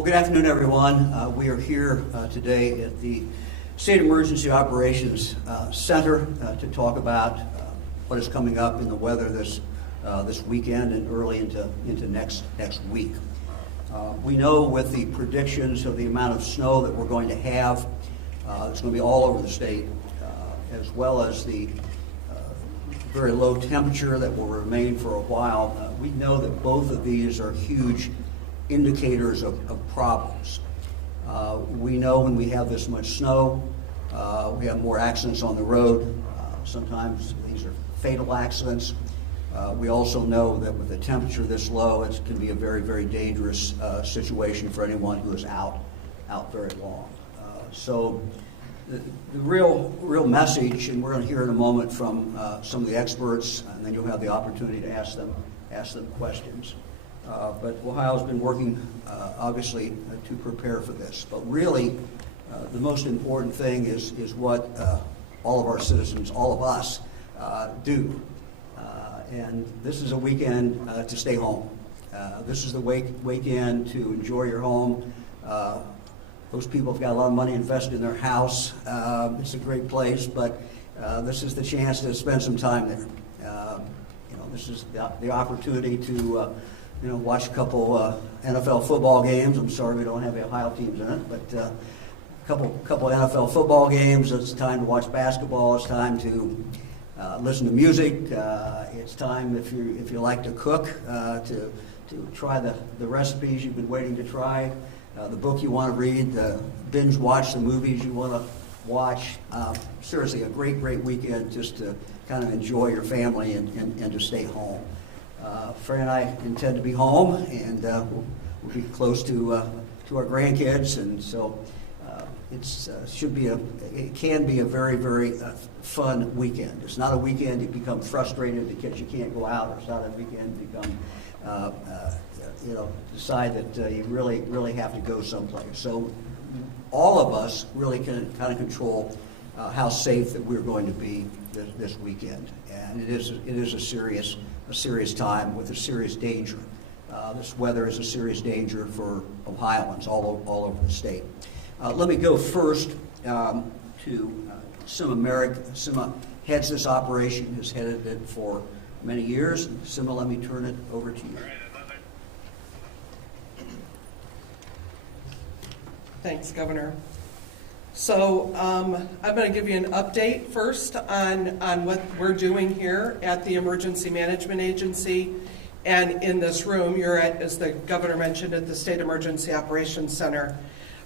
Well, good afternoon, everyone. We are here today at the State Emergency Operations Center to talk about what is coming up in the weather this weekend and early into next week. We know with the predictions of the amount of snow that we're going to have, it's going to be all over the state, as well as the very low temperature that will remain for a while. We know that both of these are huge indicators of problems. We know when we have this much snow, we have more accidents on the road. Sometimes these are fatal accidents. We also know that with a temperature this low, it can be a very, very dangerous situation for anyone who is out very long. So the real message, and we're going to hear in a moment from some of the experts, and then you'll have the opportunity to ask them questions. But Ohio's been working, obviously, to prepare for this. But really, the most important thing is what all of our citizens, all of us, do. And this is a weekend to stay home. This is the weekend to enjoy your home. Most people have got a lot of money invested in their house. It's a great place, but this is the chance to spend some time there. This is the opportunity to watch a couple NFL football games. I'm sorry we don't have the Ohio teams in it, but a couple NFL football games. It's time to watch basketball. It's time to listen to music. It's time, if you like to cook, to try the recipes you've been waiting to try, the book you want to read, binge watch the movies you want to watch. Seriously, a great weekend just to kind of enjoy your family and to stay home. Fran and I intend to be home, and we'll be close to our grandkids, and so it can be a very fun weekend. It's not a weekend you become frustrated because you can't go out, or it's not a weekend you become decide that you really have to go someplace. So all of us really can kind of control how safe that we're going to be this weekend, and it is a serious time with a serious danger. This weather is a serious danger for Ohioans all over the state. Let me go first to Sima Merrick. Sima heads this operation, has headed it for many years. Sima, let me turn it over to you. Thanks, Governor. So I'm going to give you an update first on what we're doing here at the Emergency Management Agency. And in this room, you're at, as the Governor mentioned, at the State Emergency Operations Center.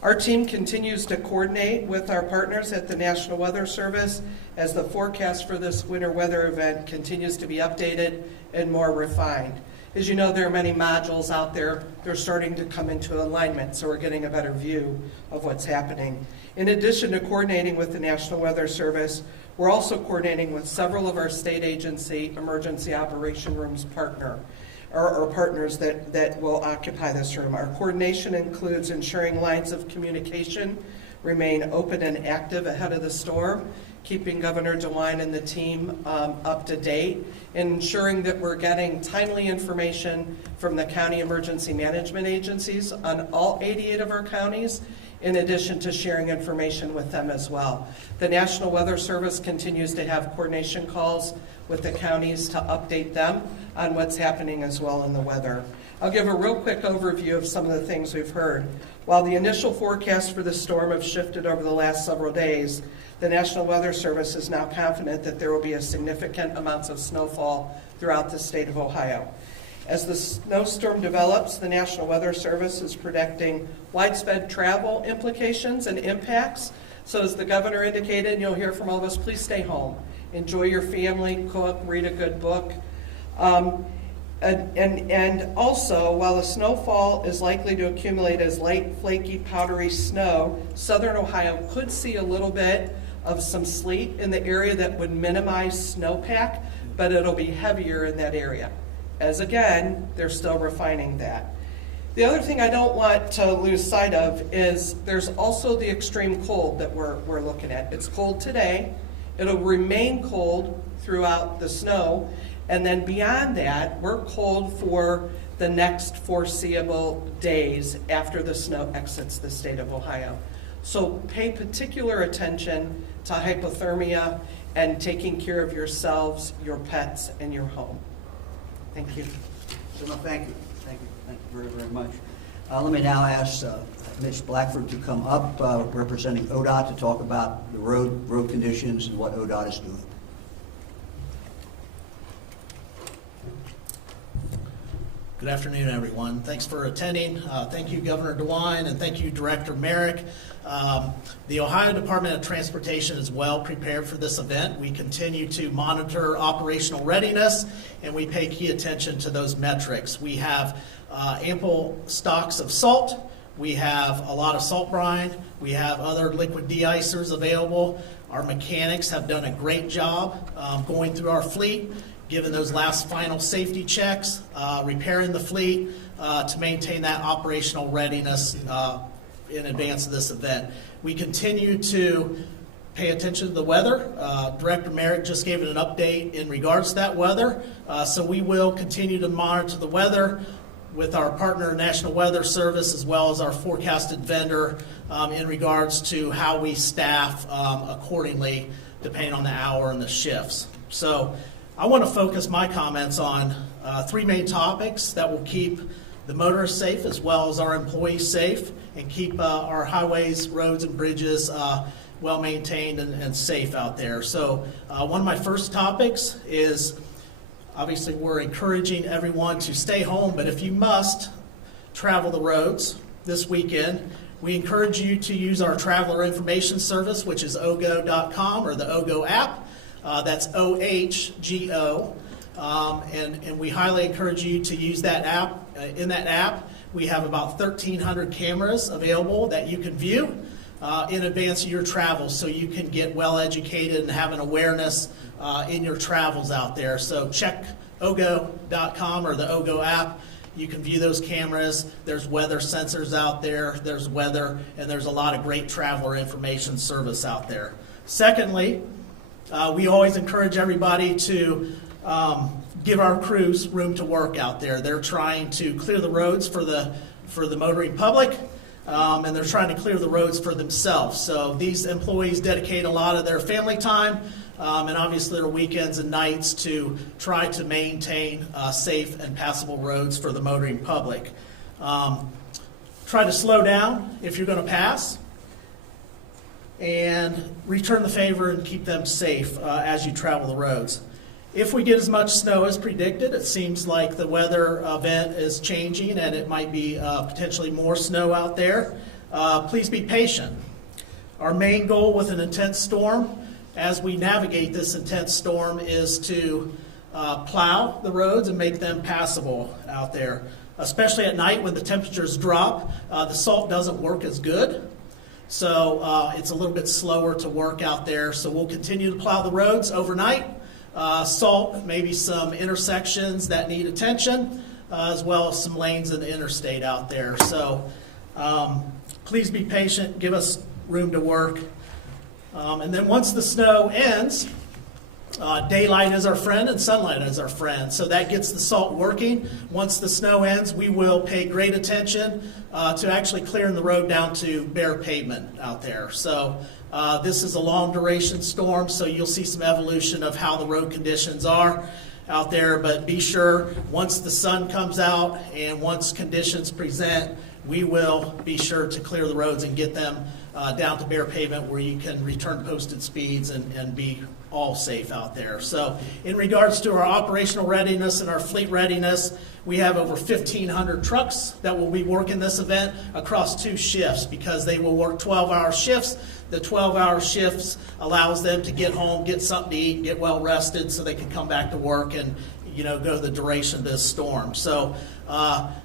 Our team continues to coordinate with our partners at the National Weather Service as the forecast for this winter weather event continues to be updated and more refined. As you know, there are many modules out there. They're starting to come into alignment, so we're getting a better view of what's happening. In addition to coordinating with the National Weather Service, we're also coordinating with several of our state agency emergency operation rooms partners that will occupy this room. Our coordination includes ensuring lines of communication remain open and active ahead of the storm, keeping Governor DeWine and the team up to date, and ensuring that we're getting timely information from the county emergency management agencies on all 88 of our counties, in addition to sharing information with them as well. The National Weather Service continues to have coordination calls with the counties to update them on what's happening as well in the weather. I'll give a real quick overview of some of the things we've heard. While the initial forecasts for the storm have shifted over the last several days, the National Weather Service is now confident that there will be a significant amounts of snowfall throughout the state of Ohio. As the snowstorm develops, the National Weather Service is predicting widespread travel implications and impacts. So as the Governor indicated, and you'll hear from all of us, please stay home. Enjoy your family, cook, read a good book. And also, while the snowfall is likely to accumulate as light, flaky, powdery snow, southern Ohio could see a little bit of some sleet in the area that would minimize snowpack, but it'll be heavier in that area. As again, they're still refining that. The other thing I don't want to lose sight of is there's also the extreme cold that we're looking at. It's cold today. It'll remain cold throughout the snow. And then beyond that, we're cold for the next foreseeable days after the snow exits the state of Ohio. So pay particular attention to hypothermia and taking care of yourselves, your pets, and your home. Thank you. So, no, thank you. Thank you very, very much. Let me now ask Ms. Blackford to come up, representing ODOT, to talk about the road conditions and what ODOT is doing. Good afternoon, everyone. Thanks for attending. Thank you, Governor DeWine, and thank you, Director Merrick. The Ohio Department of Transportation is well prepared for this event. We continue to monitor operational readiness, and we pay key attention to those metrics. We have ample stocks of salt. We have a lot of salt brine. We have other liquid de-icers available. Our mechanics have done a great job going through our fleet, given those last final safety checks, repairing the fleet to maintain that operational readiness in advance of this event. We continue to pay attention to the weather. Director Merrick just gave it an update in regards to that weather. So we will continue to monitor the weather with our partner National Weather Service, as well as our forecasted vendor in regards to how we staff accordingly depending on the hour and the shifts. So I want to focus my comments on three main topics that will keep the motorists safe as well as our employees safe and keep our highways, roads, and bridges well maintained and safe out there. So one of my first topics is, obviously we're encouraging everyone to stay home, but if you must travel the roads this weekend, we encourage you to use our traveler information service, which is ogo.com or the OGO app. That's OHGO. And we highly encourage you to use that app. In that app, we have about 1,300 cameras available that you can view in advance of your travels, so you can get well educated and have an awareness in your travels out there. So check ogo.com or the OGO app. You can view those cameras. There's weather sensors out there. There's weather, and there's a lot of great traveler information service out there. Secondly, we always encourage everybody to give our crews room to work out there. They're trying to clear the roads for the motoring public, and they're trying to clear the roads for themselves. So these employees dedicate a lot of their family time and obviously their weekends and nights to try to maintain safe and passable roads for the motoring public. Try to slow down if you're going to pass, and return the favor and keep them safe as you travel the roads. If we get as much snow as predicted, it seems like the weather event is changing and it might be potentially more snow out there. Please be patient. Our main goal with an intense storm, as we navigate this intense storm, is to plow the roads and make them passable out there. Especially at night when the temperatures drop, the salt doesn't work as good. So it's a little bit slower to work out there. So we'll continue to plow the roads overnight. Salt maybe some intersections that need attention, as well as some lanes in the interstate out there. So please be patient, give us room to work. And then once the snow ends, daylight is our friend and sunlight is our friend. So that gets the salt working. Once the snow ends, we will pay great attention to actually clearing the road down to bare pavement out there. So this is a long duration storm, so you'll see some evolution of how the road conditions are out there. But be sure, once the sun comes out and once conditions present, we will be sure to clear the roads and get them down to bare pavement where you can return posted speeds and be all safe out there. So in regards to our operational readiness and our fleet readiness, we have over 1,500 trucks that will be working this event across 2 shifts because they will work 12-hour shifts. The 12-hour shifts allows them to get home, get something to eat, get well rested so they can come back to work and go the duration of this storm. So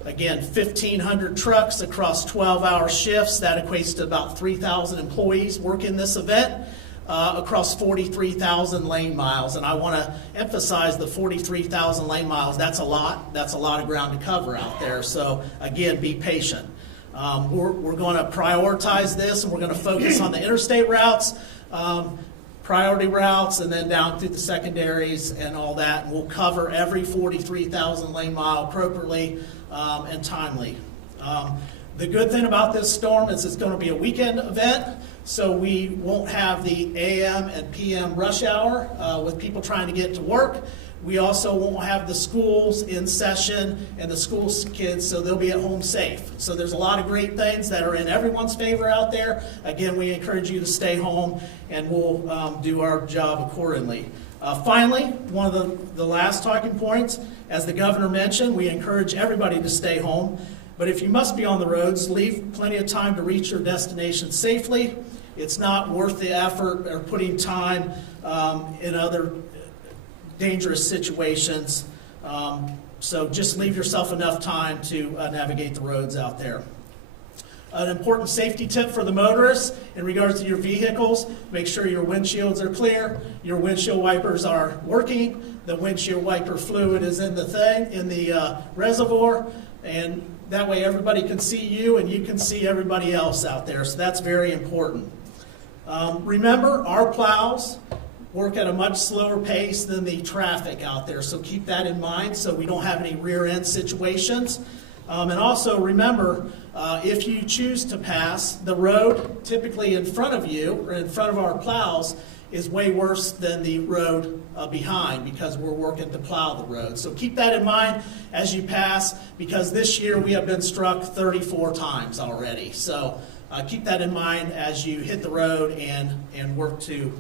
again, 1,500 trucks across 12-hour shifts. That equates to about 3,000 employees working this event across 43,000 lane miles. And I want to emphasize the 43,000 lane miles. That's a lot. That's a lot of ground to cover out there. So again, be patient. We're going to prioritize this, and we're going to focus on the interstate routes. priority routes and then down through the secondaries and all that. And we'll cover every 43,000 lane mile appropriately and timely. The good thing about this storm is it's going to be a weekend event, so we won't have the AM and PM rush hour with people trying to get to work. We also won't have the schools in session and the school kids, so they'll be at home safe. So there's a lot of great things that are in everyone's favor out there. Again, we encourage you to stay home, and we'll do our job accordingly. Finally, one of the last talking points, as the governor mentioned, we encourage everybody to stay home. But if you must be on the roads, leave plenty of time to reach your destination safely. It's not worth the effort or putting time in other dangerous situations. So just leave yourself enough time to navigate the roads out there. An important safety tip for the motorists in regards to your vehicles: make sure your windshields are clear, your windshield wipers are working, the windshield wiper fluid is in the reservoir, and that way everybody can see you and you can see everybody else out there. So that's very important. Remember, our plows work at a much slower pace than the traffic out there, so keep that in mind so we don't have any rear end situations. And also remember, if you choose to pass, the road typically in front of you or in front of our plows is way worse than the road behind, because we're working to plow the road. So keep that in mind as you pass, because this year we have been struck 34 times already. So keep that in mind as you hit the road and work to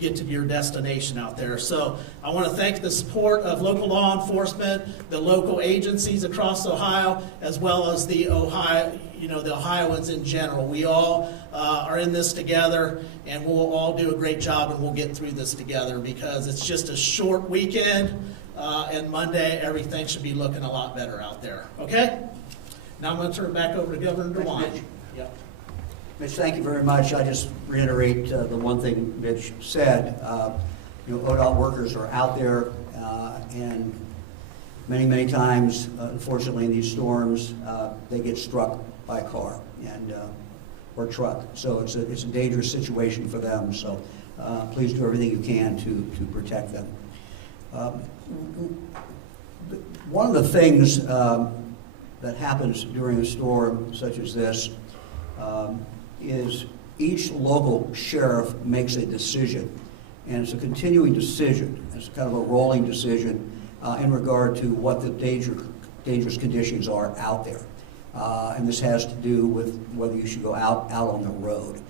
get to your destination out there. So I want to thank the support of local law enforcement, the local agencies across Ohio, as well as the Ohioans in general. We all are in this together, and we'll all do a great job, and we'll get through this together, because it's just a short weekend, and Monday everything should be looking a lot better out there. Okay? Now I'm going to turn it back over to Governor DeWine. Yep. Mitch, thank you very much. I just reiterate the one thing Mitch said. ODOT workers are out there, and many times, unfortunately, in these storms, they get struck by a car or truck. So it's a dangerous situation for them. So please do everything you can to protect them. One of the things that happens during a storm such as this is each local sheriff makes a decision, and it's a continuing decision. It's kind of a rolling decision in regard to what the dangerous conditions are out there. And this has to do with whether you should go out on the road.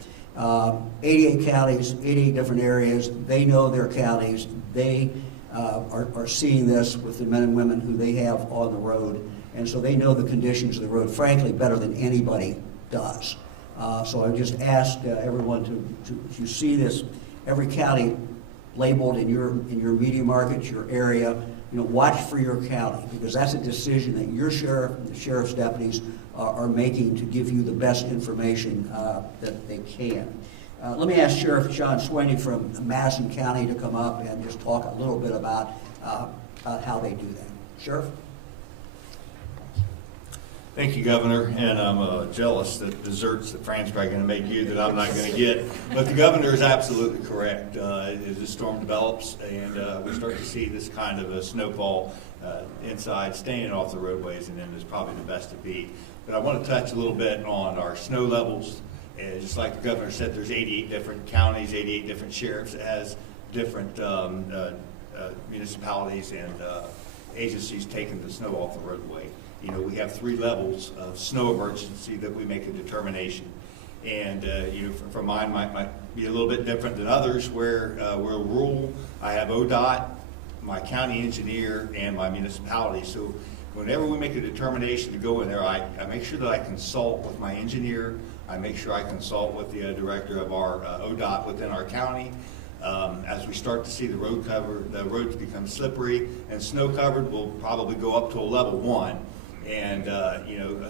88 counties, 88 different areas. They know their counties. They are seeing this with the men and women who they have on the road, and so they know the conditions of the road, frankly, better than anybody does. So I just ask everyone to see this, every county labeled in your media market, your area, watch for your county, because that's a decision that your sheriff and the sheriff's deputies are making to give you the best information that they can. Let me ask Sheriff John Sweeney from Madison County to come up and just talk a little bit about how they do that. Sheriff? Thank you, Governor, and I'm jealous that desserts that Fran's probably going to make you that I'm not going to get. But the Governor is absolutely correct. As the storm develops and we start to see this kind of a snowfall inside, staying off the roadways and then is probably the best to be. But I want to touch a little bit on our snow levels. And just like the Governor said, there's 88 different counties, 88 different sheriffs. It has different municipalities and agencies taking the snow off the roadway. We have 3 levels of snow emergency that we make a determination. And, for mine might be a little bit different than others where we're rural. I have ODOT, my county engineer, and my municipality. So whenever we make a determination to go in there, I make sure that I consult with my engineer. I make sure I consult with the director of our ODOT within our county. As we start to see the roads become slippery and snow covered, we'll probably go up to a level 1. And,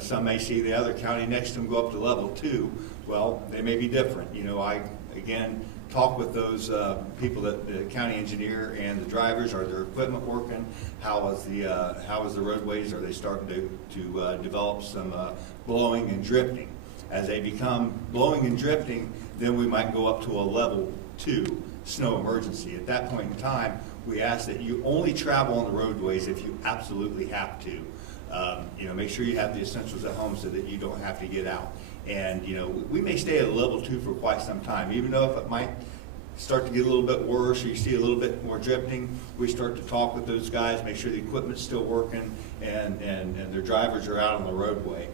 some may see the other county next to them go up to level 2. Well, they may be different. I, again, talk with those people, the county engineer and the drivers. Are their equipment working? How is the roadways? Are they starting to develop some blowing and drifting? As they become blowing and drifting, then we might go up to a level 2 snow emergency. At that point in time, we ask that you only travel on the roadways if you absolutely have to. Make sure you have the essentials at home so that you don't have to get out. And, we may stay at a level 2 for quite some time, even though if it might start to get a little bit worse or you see a little bit more drifting, we start to talk with those guys, make sure the equipment's still working and their drivers are out on the roadway.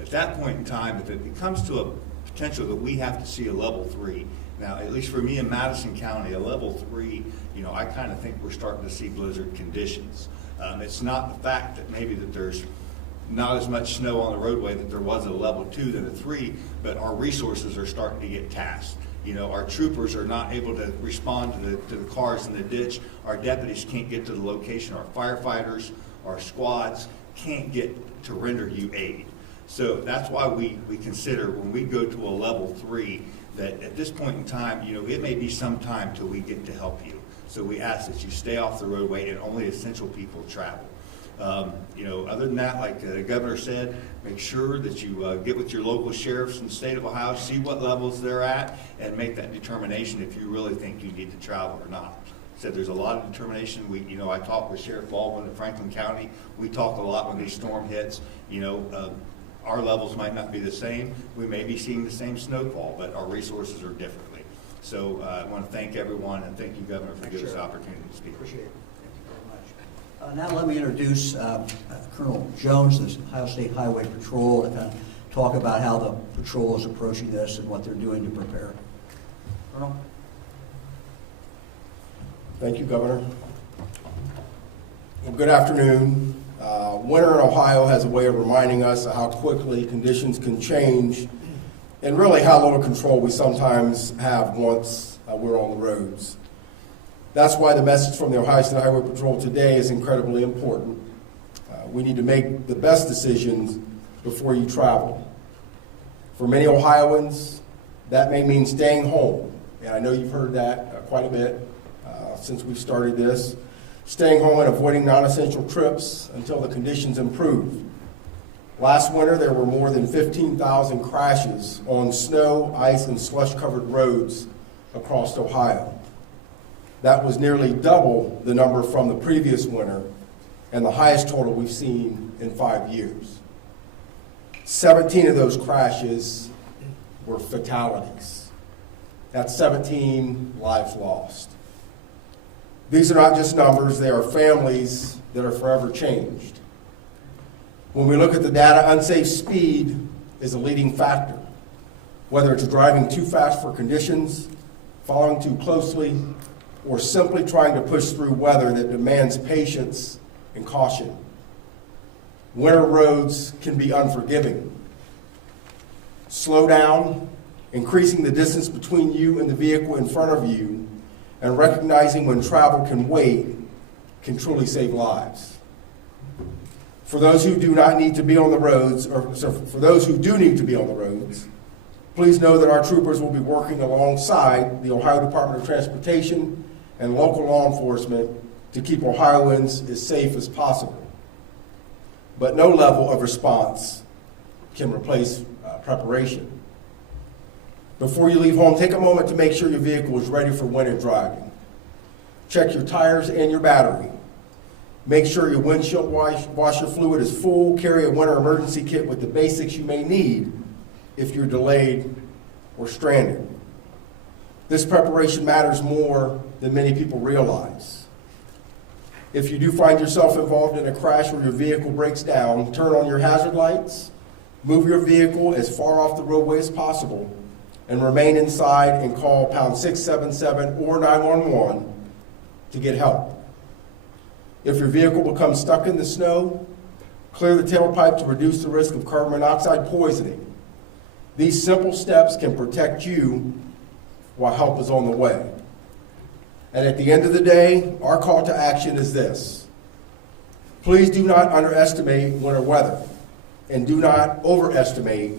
At that point in time, if it becomes to a potential that we have to see a level 3, now, at least for me in Madison County, a level 3, I kind of think we're starting to see blizzard conditions. It's not the fact that maybe that there's not as much snow on the roadway that there was at a level 2 than a 3, but our resources are starting to get taxed. Our troopers are not able to respond to the cars in the ditch. Our deputies can't get to the location. Our firefighters, our squads can't get to render you aid. So that's why we consider when we go to a level 3 that at this point in time, it may be some time till we get to help you. So we ask that you stay off the roadway and only essential people travel. Other than that, like the governor said, make sure that you get with your local sheriffs in the state of Ohio, see what levels they're at, and make that determination if you really think you need to travel or not. Said there's a lot of determination. I talk with Sheriff Baldwin in Franklin County. We talk a lot when these storm hits. Our levels might not be the same. We may be seeing the same snowfall, but our resources are differently. So I want to thank everyone and thank you, Governor, for giving us the opportunity to speak. Appreciate it. Now let me introduce Colonel Jones, the Ohio State Highway Patrol, to kind of talk about how the patrol is approaching this and what they're doing to prepare. Colonel? Thank you, Governor. Well, good afternoon. Winter in Ohio has a way of reminding us of how quickly conditions can change and really how little control we sometimes have once we're on the roads. That's why the message from the Ohio State Highway Patrol today is incredibly important. We need to make the best decisions before you travel. For many Ohioans, that may mean staying home, and I know you've heard that quite a bit since we started this. Staying home and avoiding non-essential trips until the conditions improve. Last winter, there were more than 15,000 crashes on snow, ice, and slush-covered roads across Ohio. That was nearly double the number from the previous winter and the highest total we've seen in 5 years. 17 of those crashes were fatalities. That's 17 lives lost. These are not just numbers, they are families that are forever changed. When we look at the data, unsafe speed is a leading factor, whether it's driving too fast for conditions, following too closely, or simply trying to push through weather that demands patience and caution. Winter roads can be unforgiving. Slow down, increasing the distance between you and the vehicle in front of you, and recognizing when travel can wait can truly save lives. For those who do not need to be on the roads, for those who do need to be on the roads, please know that our troopers will be working alongside the Ohio Department of Transportation and local law enforcement to keep Ohioans as safe as possible. But no level of response can replace preparation. Before you leave home, take a moment to make sure your vehicle is ready for winter driving. Check your tires and your battery. Make sure your windshield washer fluid is full. Carry a winter emergency kit with the basics you may need if you're delayed or stranded. This preparation matters more than many people realize. If you do find yourself involved in a crash where your vehicle breaks down, turn on your hazard lights, move your vehicle as far off the roadway as possible, and remain inside and call pound 677 or 911 to get help. If your vehicle becomes stuck in the snow, clear the tailpipe to reduce the risk of carbon monoxide poisoning. These simple steps can protect you while help is on the way. And at the end of the day, our call to action is this. Please do not underestimate winter weather, and do not overestimate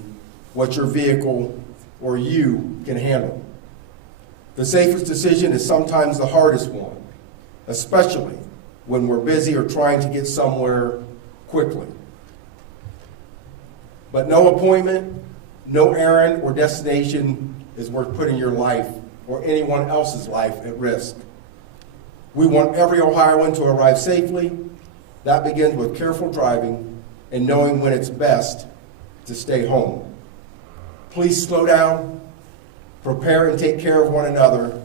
what your vehicle or you can handle. The safest decision is sometimes the hardest one, especially when we're busy or trying to get somewhere quickly. But no appointment, no errand or destination is worth putting your life or anyone else's life at risk. We want every Ohioan to arrive safely. That begins with careful driving and knowing when it's best to stay home. Please slow down, prepare and take care of one another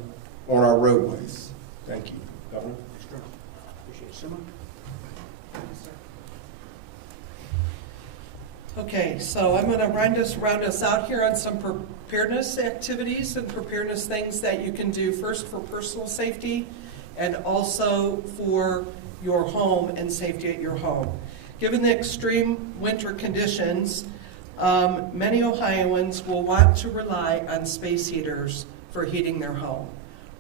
on our roadways. Thank you. Governor? Appreciate it. Sima? Okay, so I'm going to round us out here on some preparedness activities and preparedness things that you can do first for personal safety and also for your home and safety at your home. Given the extreme winter conditions, many Ohioans will want to rely on space heaters for heating their home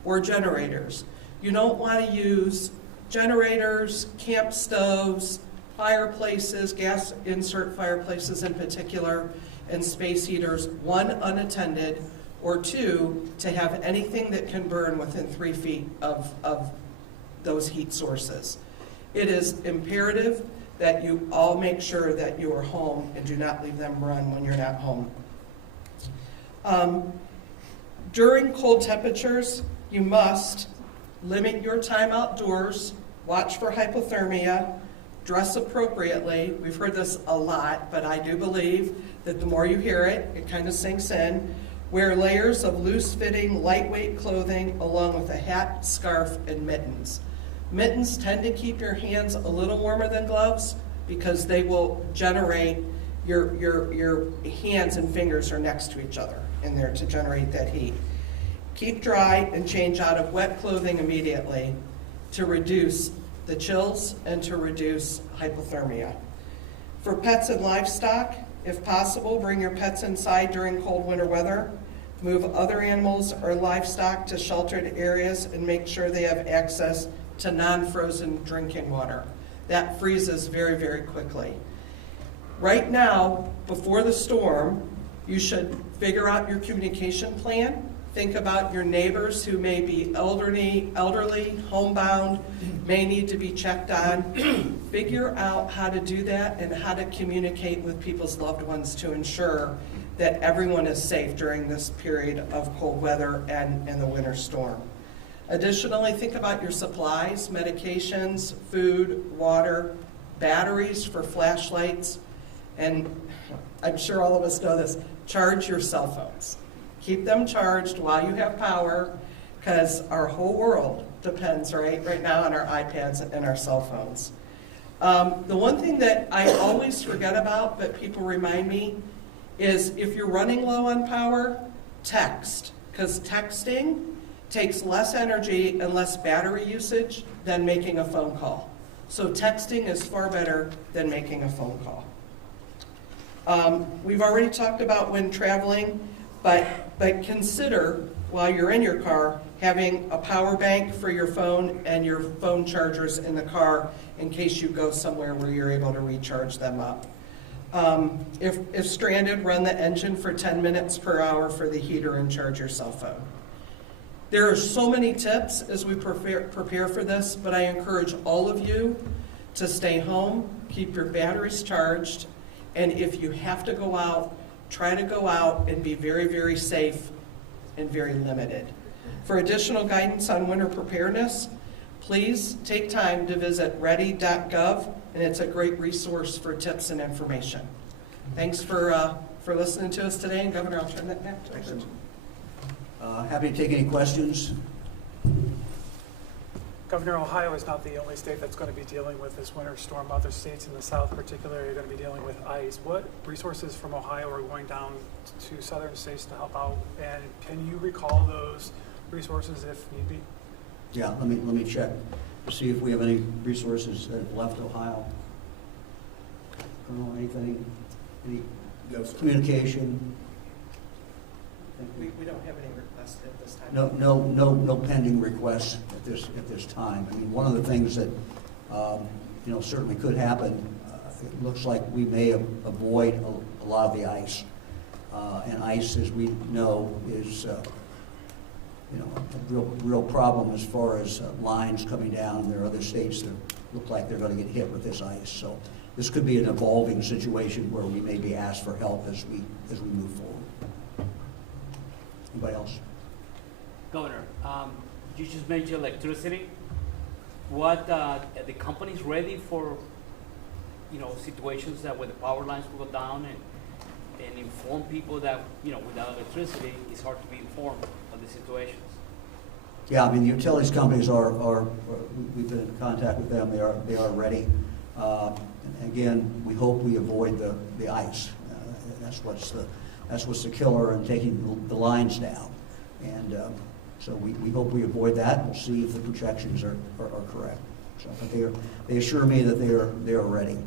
or generators. You don't want to use generators, camp stoves, fireplaces, gas insert fireplaces in particular, and space heaters, one, unattended, or two, to have anything that can burn within 3 feet of those heat sources. It is imperative that you all make sure that you are home and do not leave them run when you're not home. During cold temperatures, you must limit your time outdoors, watch for hypothermia, dress appropriately. We've heard this a lot, but I do believe that the more you hear it, it kind of sinks in. Wear layers of loose-fitting, lightweight clothing along with a hat, scarf, and mittens. Mittens tend to keep your hands a little warmer than gloves because they will generate, your hands and fingers are next to each other in there to generate that heat. Keep dry and change out of wet clothing immediately to reduce the chills and to reduce hypothermia. For pets and livestock, if possible, bring your pets inside during cold winter weather. Move other animals or livestock to sheltered areas and make sure they have access to non-frozen drinking water. That freezes very, very quickly. Right now, before the storm, you should figure out your communication plan. Think about your neighbors who may be elderly, homebound, may need to be checked on. Figure out how to do that and how to communicate with people's loved ones to ensure that everyone is safe during this period of cold weather and the winter storm. Additionally, think about your supplies, medications, food, water, batteries for flashlights, and I'm sure all of us know this, charge your cell phones. Keep them charged while you have power, because our whole world depends right now on our iPads and our cell phones. The one thing that I always forget about, but people remind me, is if you're running low on power, text, because texting takes less energy and less battery usage than making a phone call. So texting is far better than making a phone call. We've already talked about when traveling, but consider, while you're in your car, having a power bank for your phone and your phone chargers in the car in case you go somewhere where you're able to recharge them up. If stranded, run the engine for 10 minutes per hour for the heater and charge your cell phone. There are so many tips as we prepare for this, but I encourage all of you to stay home, keep your batteries charged, and if you have to go out, try to go out and be very, very safe and very limited. For additional guidance on winter preparedness, please take time to visit ready.gov, and it's a great resource for tips and information. Thanks for listening to us today, and Governor, I'll turn that back to you. Happy to take any questions. Governor, Ohio is not the only state that's going to be dealing with this winter storm. Other states in the South particularly are going to be dealing with ice. What resources from Ohio are going down to southern states to help out? And can you recall those resources if need be? Yeah, let me check to see if we have any resources that have left Ohio. Colonel, anything? Any communication? We don't have any requests at this time. No pending requests at this time. I mean, one of the things that certainly could happen. It looks like we may avoid a lot of the ice, and ice, as we know, is a real problem as far as lines coming down. There are other states that look like they're going to get hit with this ice. So this could be an evolving situation where we may be asked for help as we move forward. Anybody else? Governor, you just mentioned electricity. What are the companies ready for, situations that where the power lines will go down and inform people that, without electricity, it's hard to be informed of the situations? Yeah, I mean, the utilities companies we've been in contact with them. They are ready. And again, we hope we avoid the ice. That's what's the killer in taking the lines down. And so we hope we avoid that. We'll see if the projections are correct. So, but they assure me that they are ready.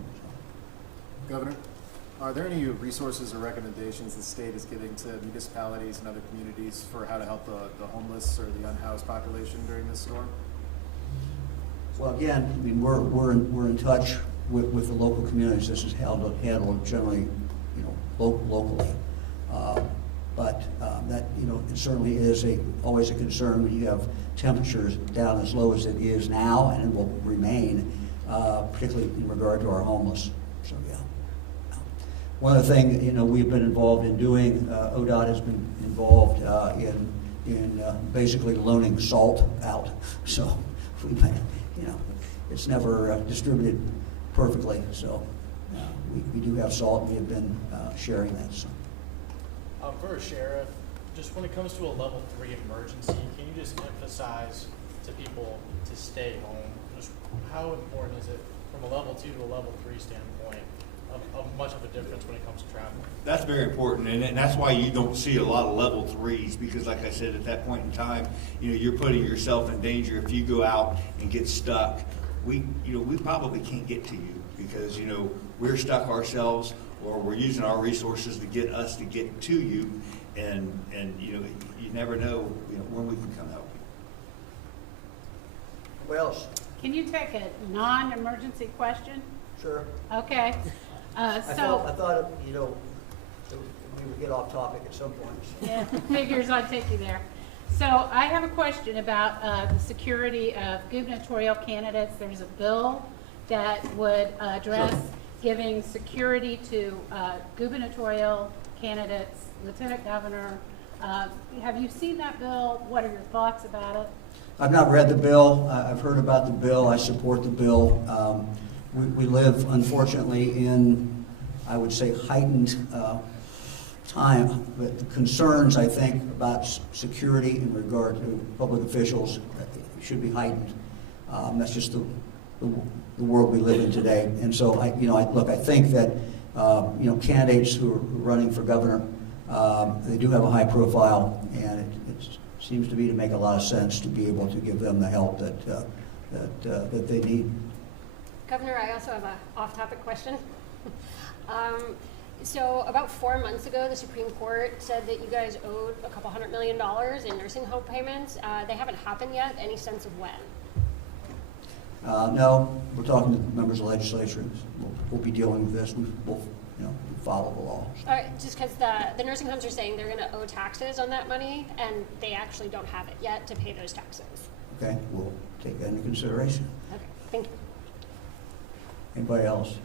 Governor, are there any resources or recommendations the state is giving to municipalities and other communities for how to help the homeless or the unhoused population during this storm? Well, again, I mean, we're in touch with the local communities. This is handled generally, locally. But that, it certainly is always a concern when you have temperatures down as low as it is now, and it will remain, particularly in regard to our homeless. So, yeah. One of the things, we've been involved in doing, ODOT has been involved in basically loaning salt out. So, we've been, it's never distributed perfectly. So, we do have salt, and we have been sharing that. So. For a sheriff, just when it comes to a level 3 emergency, can you just emphasize to people to stay home? Just how important is it from a level 2 to a level 3 standpoint of much of a difference when it comes to travel? That's very important, and that's why you don't see a lot of level 3s, because like I said, at that point in time, you're putting yourself in danger. If you go out and get stuck, we probably can't get to you because, we're stuck ourselves, or we're using our resources to get us to get to you, and you never know, when we can come help you. What else? Can you take a non-emergency question? Sure. Okay. I thought we would get off topic at some point. So. Yeah, figures I'd take you there. So I have a question about the security of gubernatorial candidates. There's a bill that would address giving security to gubernatorial candidates, lieutenant governor. Have you seen that bill? What are your thoughts about it? I've not read the bill. I've heard about the bill. I support the bill. We live, unfortunately, in, I would say, heightened time. But the concerns, I think, about security in regard to public officials should be heightened. That's just the world we live in today. And so, I think that, candidates who are running for governor, they do have a high profile, and it seems to me to make a lot of sense to be able to give them the help that they need. Governor, I also have an off-topic question. So about 4 months ago, the Supreme Court said that you guys owed a couple $100 million in nursing home payments. They haven't happened yet. Any sense of when? No, we're talking to members of the legislature. We'll be dealing with this. We'll follow the law. So. All right, just because the nursing homes are saying they're going to owe taxes on that money, and they actually don't have it yet to pay those taxes. Okay, we'll take that into consideration. Okay, thank you. Anybody else?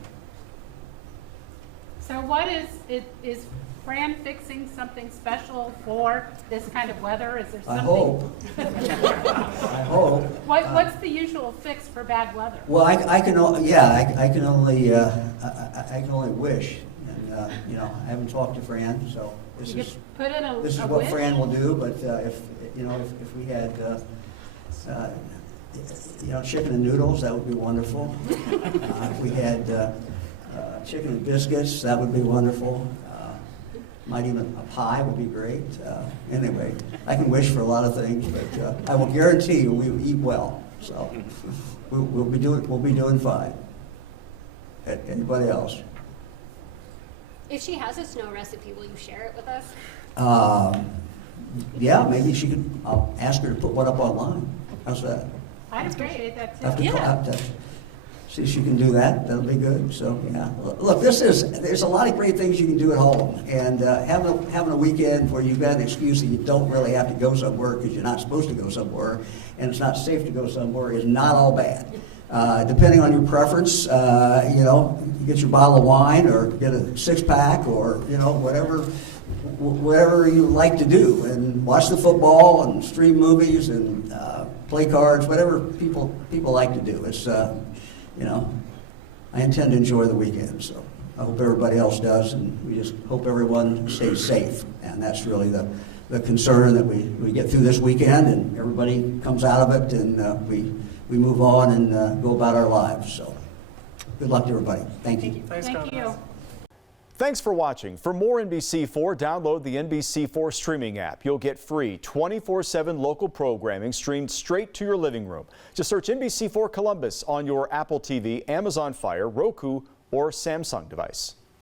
So what is Fran fixing something special for this kind of weather? Is there something? I hope. I hope. What's the usual fix for bad weather? Well, I can only wish, and I haven't talked to Fran, so this is what Fran will do. But if we had chicken and noodles, that would be wonderful. If we had chicken and biscuits, that would be wonderful. Might even a pie would be great. Anyway, I can wish for a lot of things, but I will guarantee you we will eat well. So we'll be doing fine. Anybody else? If she has a snow recipe, will you share it with us? Yeah, maybe she could. I'll ask her to put one up online. How's that? I'd appreciate that too. Have to see if she can do that. That'll be good. So yeah, look, there's a lot of great things you can do at home, and having a weekend where you've got an excuse that you don't really have to go somewhere because you're not supposed to go somewhere, and it's not safe to go somewhere is not all bad. Depending on your preference, you know, you get your bottle of wine or get a six-pack or, you know, whatever you like to do, and watch the football and stream movies and play cards, whatever people like to do. It's, you know, I intend to enjoy the weekend, so I hope everybody else does, and we just hope everyone stays safe. And that's really the concern, that we get through this weekend and everybody comes out of it, and we move on and go about our lives. So good luck to everybody. Thank you. Thanks, Thank Governor. you. Thanks for watching. For more NBC4, download the NBC4 streaming app. You'll get free 24/7 local programming streamed straight to your living room. Just search NBC4 Columbus on your Apple TV, Amazon Fire, Roku, or Samsung device.